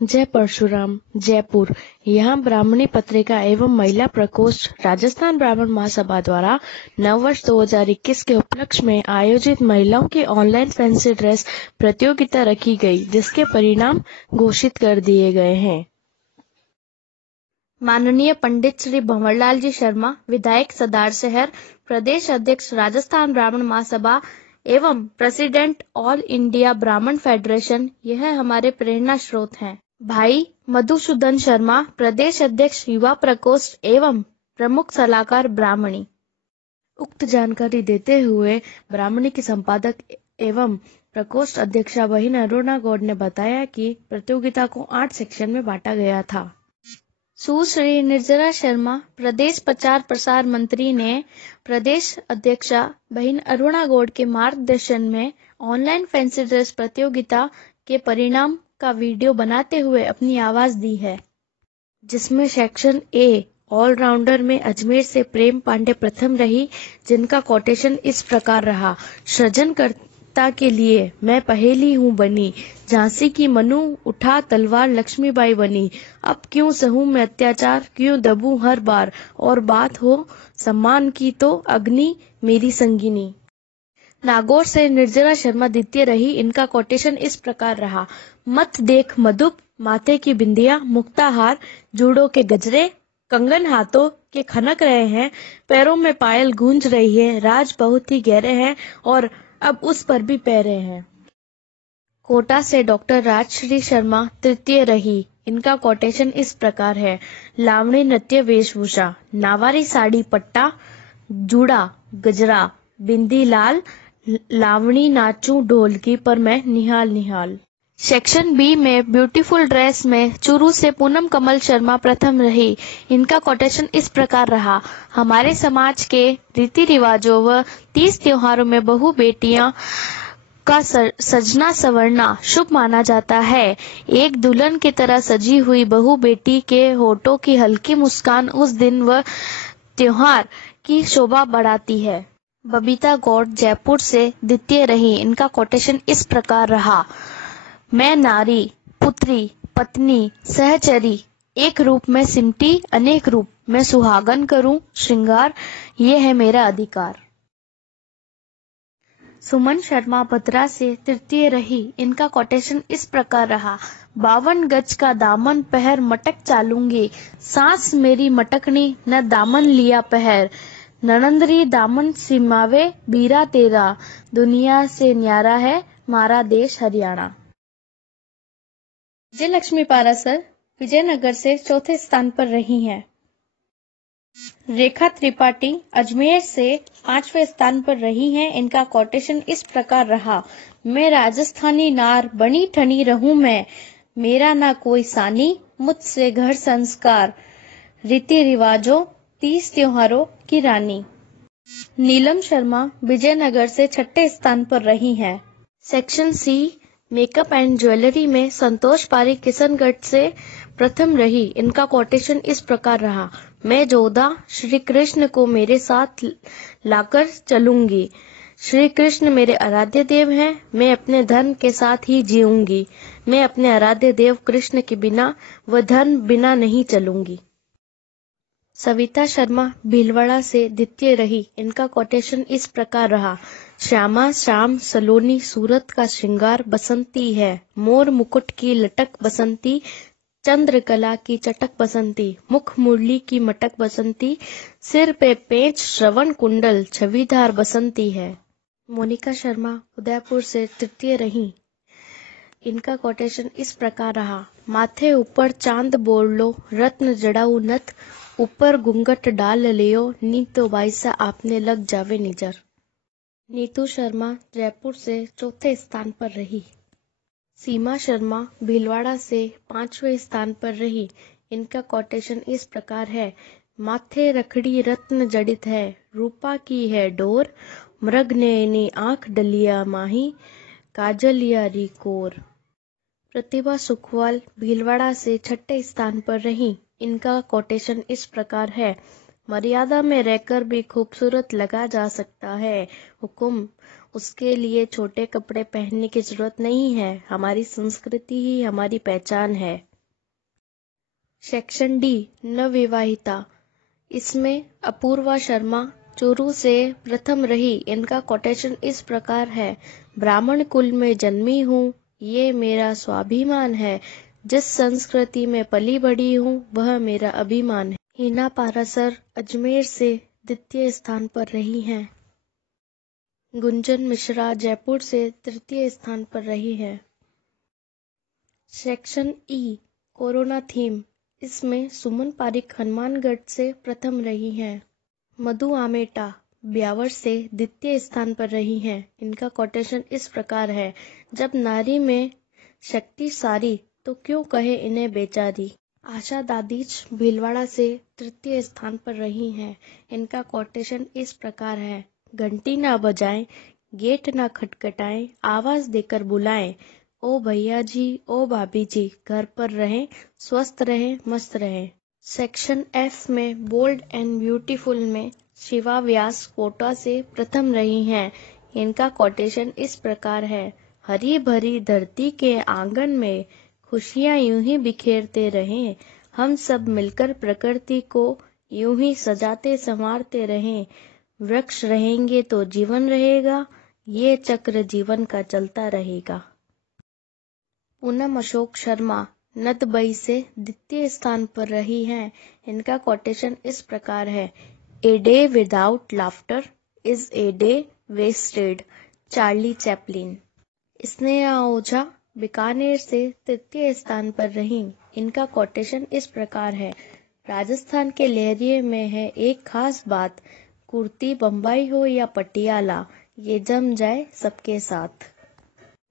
जय परशुराम, जयपुर। यहाँ ब्राह्मणी पत्रिका एवं महिला प्रकोष्ठ राजस्थान ब्राह्मण महासभा द्वारा नववर्ष 2021 के उपलक्ष्य में आयोजित महिलाओं की ऑनलाइन फैंसी ड्रेस प्रतियोगिता रखी गई, जिसके परिणाम घोषित कर दिए गए हैं। माननीय पंडित श्री भंवरलाल जी शर्मा, विधायक सदार शहर, प्रदेश अध्यक्ष राजस्थान ब्राह्मण महासभा एवं प्रेसिडेंट ऑल इंडिया ब्राह्मण फेडरेशन, यह हमारे प्रेरणा स्रोत हैं। भाई मधुसूदन शर्मा, प्रदेश अध्यक्ष युवा प्रकोष्ठ एवं प्रमुख सलाहकार ब्राह्मणी। उक्त जानकारी देते हुए ब्राह्मणी की संपादक एवं प्रकोष्ठ अध्यक्षा बहिन अरुणा गौड़ ने बताया कि प्रतियोगिता को 8 सेक्शन में बांटा गया था। सुश्री निर्जरा शर्मा, प्रदेश प्रचार प्रसार मंत्री ने प्रदेश अध्यक्षा बहिन अरुणा गौड़ के मार्गदर्शन में ऑनलाइन फैंसी ड्रेस प्रतियोगिता के परिणाम का वीडियो बनाते हुए अपनी आवाज दी है, जिसमें सेक्शन ए ऑलराउंडर में अजमेर से प्रेम पांडे प्रथम रही, जिनका कोटेशन इस प्रकार रहा। सृजनकर्ता के लिए मैं पहेली हूँ बनी, झांसी की मनु उठा तलवार लक्ष्मीबाई बनी। अब क्यों सहूं मैं अत्याचार, क्यों दबूं हर बार, और बात हो सम्मान की तो अग्नि मेरी संगिनी। नागौर से निर्जरा शर्मा द्वितीय रही, इनका कोटेशन इस प्रकार रहा। मत देख मधुप, माथे की बिंदिया, मुक्ताहार, जूड़ों के गजरे, कंगन हाथों के खनक रहे हैं, पैरों में पायल गूंज रही है, राज बहुत ही गहरे हैं और अब उस पर भी पैरे हैं। कोटा से डॉक्टर राजश्री शर्मा तृतीय रही, इनका कोटेशन इस प्रकार है। लावणी नृत्य वेशभूषा, नावारी साड़ी पट्टा, जूड़ा गजरा, बिंदी लाल, लावणी नाचूं ढोलकी पर मैं निहाल निहाल। सेक्शन बी में ब्यूटीफुल ड्रेस में चूरू से पूनम कमल शर्मा प्रथम रही, इनका कोटेशन इस प्रकार रहा। हमारे समाज के रीति रिवाजों व 30 त्योहारों में बहु बेटियां का सजना संवरना शुभ माना जाता है। एक दुल्हन की तरह सजी हुई बहु बेटी के होठों की हल्की मुस्कान उस दिन व त्योहार की शोभा बढ़ाती है। बबीता गौड़ जयपुर से द्वितीय रही, इनका कोटेशन इस प्रकार रहा। मैं नारी, पुत्री, पत्नी, सहचरी, एक रूप में सिमटी अनेक रूप में सुहागन करूं श्रृंगार, ये है मेरा अधिकार। सुमन शर्मा भद्रा से तृतीय रही, इनका कोटेशन इस प्रकार रहा। 52 गज का दामन पहर मटक चालूंगी, सांस मेरी मटकनी न दामन लिया पहर, ननंदरी दामन सिमावे बीरा तेरा, दुनिया से न्यारा है मारा देश हरियाणा। विजय लक्ष्मी पारासर विजयनगर से चौथे स्थान पर रही हैं। रेखा त्रिपाठी अजमेर से 5वें स्थान पर रही हैं, इनका कोटेशन इस प्रकार रहा। मैं राजस्थानी नार बनी ठनी रहूं मैं, मेरा ना कोई सानी, मुझसे घर संस्कार, रीति रिवाजों 30 त्योहारों की रानी। नीलम शर्मा विजयनगर से 6ठे स्थान पर रही हैं। Section C makeup and jewellery में संतोष पारिक किशनगढ़ से प्रथम रही, इनका कोटेशन इस प्रकार रहा। मैं जोधा श्री कृष्ण को मेरे साथ लाकर चलूंगी, श्री कृष्ण मेरे आराध्य देव हैं, मैं अपने धन के साथ ही जीऊंगी, मैं अपने आराध्य देव कृष्ण के बिना व धन बिना नहीं चलूंगी। सविता शर्मा भीलवाड़ा से द्वितीय रही, इनका कोटेशन इस प्रकार रहा। श्यामा श्याम सलोनी सूरत का श्रृंगार बसंती है, मोर मुकुट की लटक बसंती, चंद्रकला की चटक बसंती, मुख मुरली की मटक बसंती, सिर पे पेंच श्रवण कुंडल छविधार बसंती है। मोनिका शर्मा उदयपुर से तृतीय रही, इनका कोटेशन इस प्रकार रहा। माथे ऊपर चांद बोल लो, रत्न जड़ाऊ नथ, ऊपर घूंघट डाल लियो, नी तो बाईसा आपने लग जावे निजर। नीतू शर्मा जयपुर से चौथे स्थान पर रही। सीमा शर्मा भीलवाड़ा से 5वें स्थान पर रही, इनका कोटेशन इस प्रकार है। माथे रखड़ी रत्न जड़ित है, रूपा की है डोर, मृग ने आंख डलिया माही, काजलिया रिकोर। प्रतिभा सुखवाल भीलवाड़ा से 6ठे स्थान पर रही, इनका कोटेशन इस प्रकार है। मर्यादा में रहकर भी खूबसूरत लगा जा सकता है, हुक्म उसके लिए छोटे कपड़े पहनने की जरूरत नहीं है, हमारी संस्कृति ही हमारी पहचान है। सेक्शन डी, नवविवाहिता। इसमें अपूर्वा शर्मा चूरू से प्रथम रही। इनका कोटेशन इस प्रकार है। ब्राह्मण कुल में जन्मी हूँ, ये मेरा स्वाभिमान है। जिस संस्कृति में पली बढ़ी हूँ, वह मेरा अभिमान है। हिना पारासर अजमेर से द्वितीय स्थान पर रही हैं। गुंजन मिश्रा जयपुर से तृतीय स्थान पर रही है। Section E, corona theme. इसमें सुमन पारिक हनुमानगढ़ से प्रथम रही हैं। मधु आमेटा ब्यावर से द्वितीय स्थान पर रही हैं। इनका कोटेशन इस प्रकार है। जब नारी में शक्ति सारी, तो क्यों कहे इन्हें बेचारी। आशा दादीच भीलवाड़ा से तृतीय स्थान पर रही हैं। इनका कोटेशन इस प्रकार है। घंटी ना बजाएं, गेट ना खटखटाएं, आवाज देकर बुलाएं। ओ भैया जी, ओ भाभी जी, घर पर रहें, स्वस्थ रहें, मस्त रहें। सेक्शन एफ में बोल्ड एंड ब्यूटीफुल में शिवा व्यास कोटा से प्रथम रही हैं। इनका कोटेशन इस प्रकार है। हरी भरी धरती के आंगन में खुशियां यूं ही बिखेरते रहें। हम सब मिलकर प्रकृति को यूं ही सजाते संवारते रहें। वृक्ष रहेंगे तो जीवन रहेगा, ये चक्र जीवन का चलता रहेगा। पूनम अशोक शर्मा नदबई से द्वितीय स्थान पर रही हैं। इनका कोटेशन इस प्रकार है। A day without laughter is a day wasted. Charlie Chaplin. Sneha Ojha Bikaner से तृतीय स्थान पर रहीं। इनका कोटेशन इस प्रकार है। राजस्थान के लहरिये में है एक खास बात, कुर्ती बम्बई हो या पटियाला, ये जम जाए सबके साथ।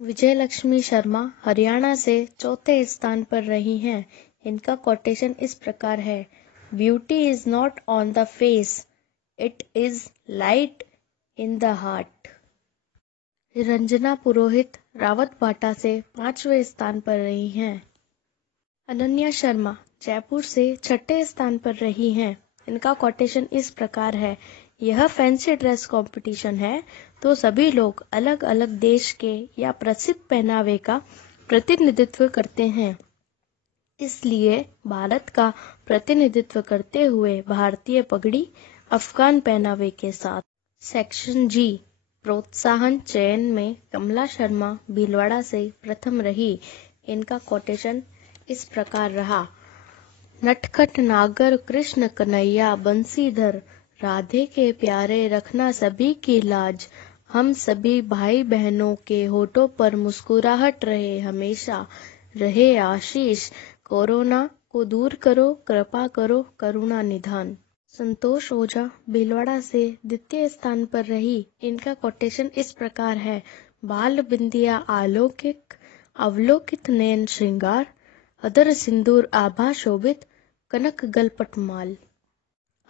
विजय लक्ष्मी शर्मा हरियाणा से चौथे स्थान पर रही हैं। इनका कोटेशन इस प्रकार है। Beauty is not on the face, it is light in the heart. Ranjana Purohit Rawatbhata से 5वें स्थान पर रही हैं। अनन्या शर्मा जयपुर से 6ठे स्थान पर रही हैं। इनका कोटेशन इस प्रकार है। यह फैंसी ड्रेस कंपटीशन है, तो सभी लोग अलग अलग देश के या प्रसिद्ध पहनावे का प्रतिनिधित्व करते हैं। इसलिए भारत का प्रतिनिधित्व करते हुए भारतीय पगड़ी अफगान पहनावे के साथ। सेक्शन जी, प्रोत्साहन चयन में कमला शर्मा भीलवाड़ा से प्रथम रही। इनका कोटेशन इस प्रकार रहा। नटखट नागर कृष्ण कन्हैया बंसीधर, राधे के प्यारे रखना सभी की लाज। हम सभी भाई बहनों के होठों पर मुस्कुराहट रहे हमेशा, रहे आशीष। कोरोना को दूर करो, कृपा करो, करुणा निधान। संतोष ओझा भीलवाड़ा से द्वितीय स्थान पर रही। इनका कोटेशन इस प्रकार है। बाल बिंदिया अलौकिक, अवलोकित नयन श्रृंगार, अधर सिंदूर आभा शोभित, कनक गलपट माल।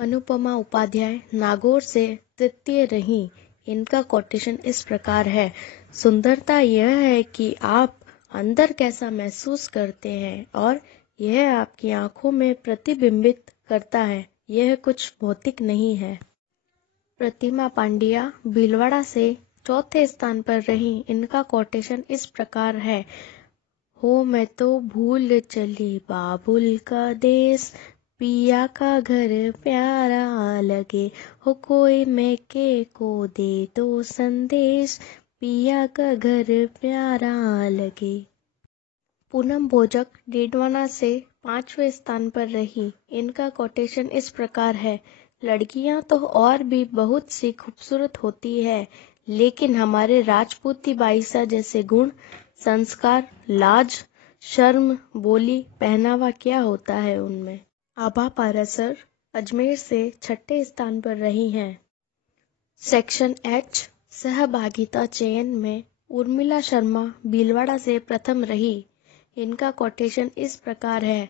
अनुपमा उपाध्याय नागौर से तृतीय रही। इनका कोटेशन इस प्रकार है। सुंदरता यह है कि आप अंदर कैसा महसूस करते हैं और यह आपकी आंखों में प्रतिबिंबित करता है, यह कुछ भौतिक नहीं है। प्रतिमा पांड्या भीलवाड़ा से चौथे स्थान पर रही। इनका कोटेशन इस प्रकार है। हो मैं तो भूल चली बाबुल का देश, पिया का घर प्यारा लगे, हो कोई मैं के को दे दो संदेश, पिया का घर प्यारा लगे। पूनम भोजक डेडवाना से 5वें स्थान पर रही। इनका कोटेशन इस प्रकार है। लड़कियां तो और भी बहुत सी खूबसूरत होती है, लेकिन हमारे राजपूती बाईसा जैसे गुण, संस्कार, लाज, शर्म, बोली, पहनावा क्या होता है उनमें। आभा पारासर अजमेर से 6ठे स्थान पर रही हैं। सेक्शन एच, सहभागिता चयन में उर्मिला शर्मा भीलवाड़ा से प्रथम रही। इनका कोटेशन इस प्रकार है।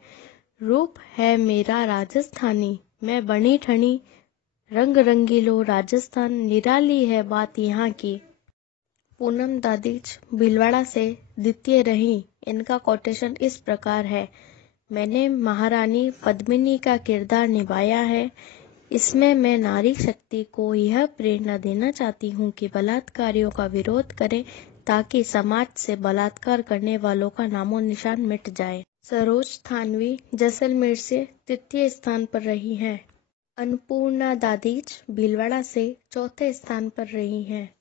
रूप है मेरा राजस्थानी, मैं बनी ठनी रंग रंगीलो राजस्थान, निराली है बात यहाँ की। पूनम दादीच भीलवाड़ा से द्वितीय रही। इनका कोटेशन इस प्रकार है। मैंने महारानी पद्मिनी का किरदार निभाया है। इसमें मैं नारी शक्ति को यह प्रेरणा देना चाहती हूँ कि बलात्कारियों का विरोध करें, ताकि समाज से बलात्कार करने वालों का नामो निशान मिट जाए। सरोज थानवी जैसलमेर से तृतीय स्थान पर रही हैं। अन्नपूर्णा दादीज भीलवाड़ा से चौथे स्थान पर रही हैं।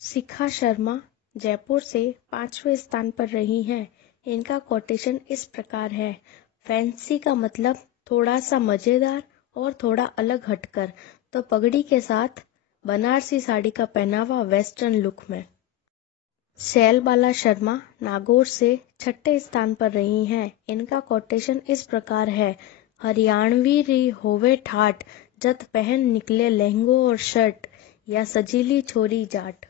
शिखा शर्मा जयपुर से 5वें स्थान पर रही हैं। इनका कोटेशन इस प्रकार है, फैंसी का मतलब थोड़ा सा मजेदार और थोड़ा अलग हटकर, तो पगड़ी के साथ बनारसी साड़ी का पहनावा वेस्टर्न लुक में। शैलबाला शर्मा नागौर से 6ठे स्थान पर रही हैं। इनका कोटेशन इस प्रकार है, हरियाणवी री होवे ठाट, जत पहन निकले लहंगो और शर्ट, या सजीली छोरी जाट।